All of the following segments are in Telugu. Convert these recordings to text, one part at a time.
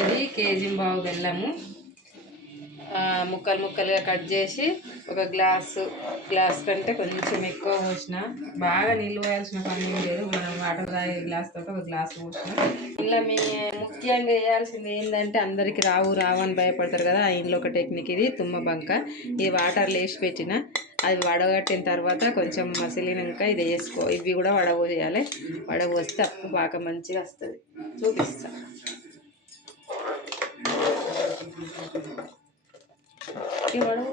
ఇది కేజీ బావు బెల్లము ముక్కలు ముక్కలుగా కట్ చేసి ఒక గ్లాస్ కంటే కొంచెం ఎక్కువ పోసిన. బాగా నీళ్ళు పోయాల్సిన పని లేదు. మనం వాటర్ తాగే గ్లాస్ తోటి ఒక గ్లాస్ పోసిన. ఇలా ముఖ్యంగా వేయాల్సింది ఏంటంటే అందరికి రావు అని భయపడతారు కదా, ఇంట్లో ఒక టెక్నిక్ ఇది. తుమ్మ బంక ఈ వాటర్లో వేసి పెట్టిన, అది వడగట్టిన తర్వాత కొంచెం మసిలినాక ఇది వేసుకో. ఇవి కూడా వడపోసేయాలి. వడపోస్తే అప్పుడు బాగా మంచిగా వస్తుంది. చూపిస్తా. ఇవాడు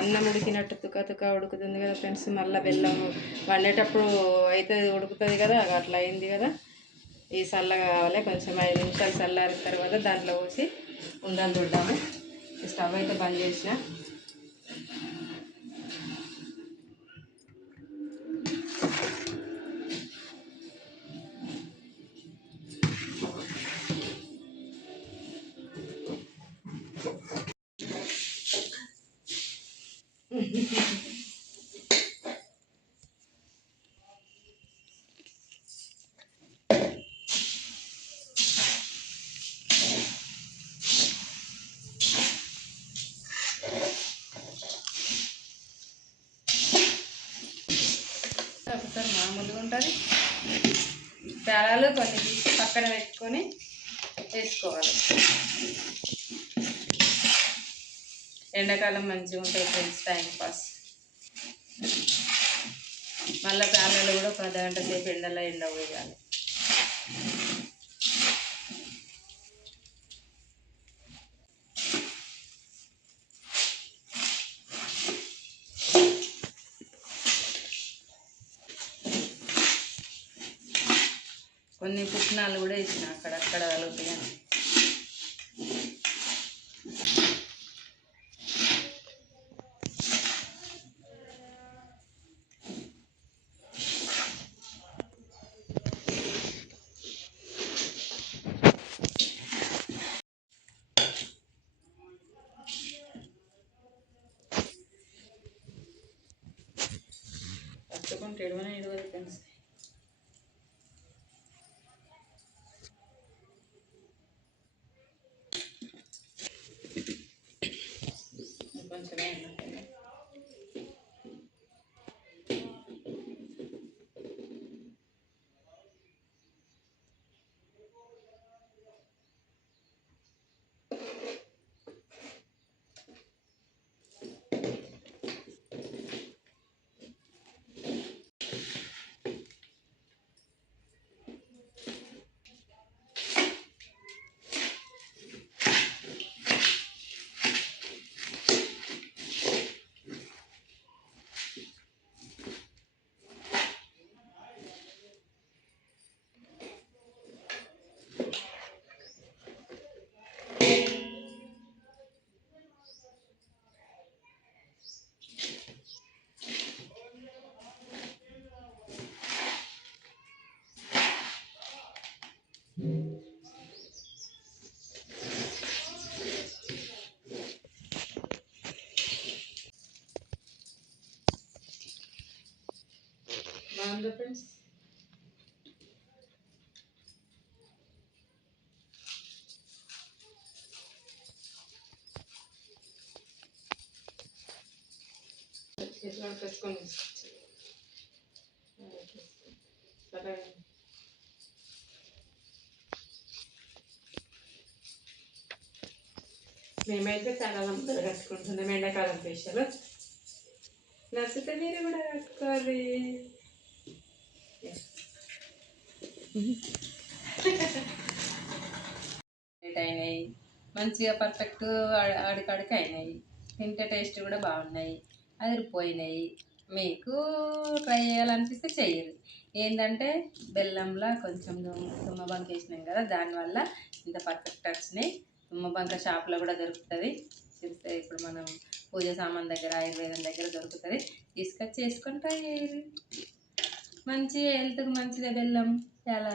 అన్నం ఉడికినట్టు తుక ఉడుకుతుంది కదా ఫ్రెండ్స్. మళ్ళీ బెల్లం వండేటప్పుడు అయితే ఉడుకుతుంది కదా, అట్లా అయింది కదా. ఈ చల్లగా కావాలి కొంచెం. 5 నిమిషాలు చల్లారిన తర్వాత దాంట్లో పోసి ఉండలు చుట్టాము. స్టవ్ అయితే బంద్ చేసిన. ఒకసారి మామూలుగా ఉంటుంది. పేలాలు కొన్ని తీసి పక్కన పెట్టుకొని వేసుకోవాలి. ఎండాకాలం మంచిగా ఉంటాయి ఫ్రెండ్స్, టైంపాస్. మళ్ళీ పేలాలు కూడా ఒక అర్ధగంట సేపు ఎండలో వేయాలి. కొన్ని పుట్నాలు కూడా వేసిన అక్కడక్కడ కలుగుతాయని. పట్టుకుంటే ఎడవనే ఎడవదు ఫ్రెండ్స్. కొంచెమే బాగుందా ఫ్రెండ్స్? పెట్టుకొని మేమైతే చాలా ముద్దలు కట్టుకుంటున్నాం. ఎండాకాలం స్పెషల్. నచ్చితే మీరు కూడా కట్టుకోవాలి. అయినాయి మంచిగా పర్ఫెక్ట్ ఆడికాడికి అయినాయి. తింటే టేస్ట్ కూడా బాగున్నాయి, అదిరిపోయినాయి. మీకు ట్రై చేయాలనిపిస్తే చెయ్యరు. ఏంటంటే బెల్లంలో కొంచెం తుమ్మబంక వేసినాం కదా, దానివల్ల ఇంత పర్ఫెక్ట్ వచ్చినాయి. తుమ్మబంక షాప్లో కూడా దొరుకుతుంది. చూస్తే ఇప్పుడు మనం పూజ సామాన్ దగ్గర, ఆయుర్వేదం దగ్గర దొరుకుతుంది. తీసుకొచ్చి వేసుకొని ట్రై చేయాలి. మంచి హెల్త్కి మంచిదే బెల్లం చాలా.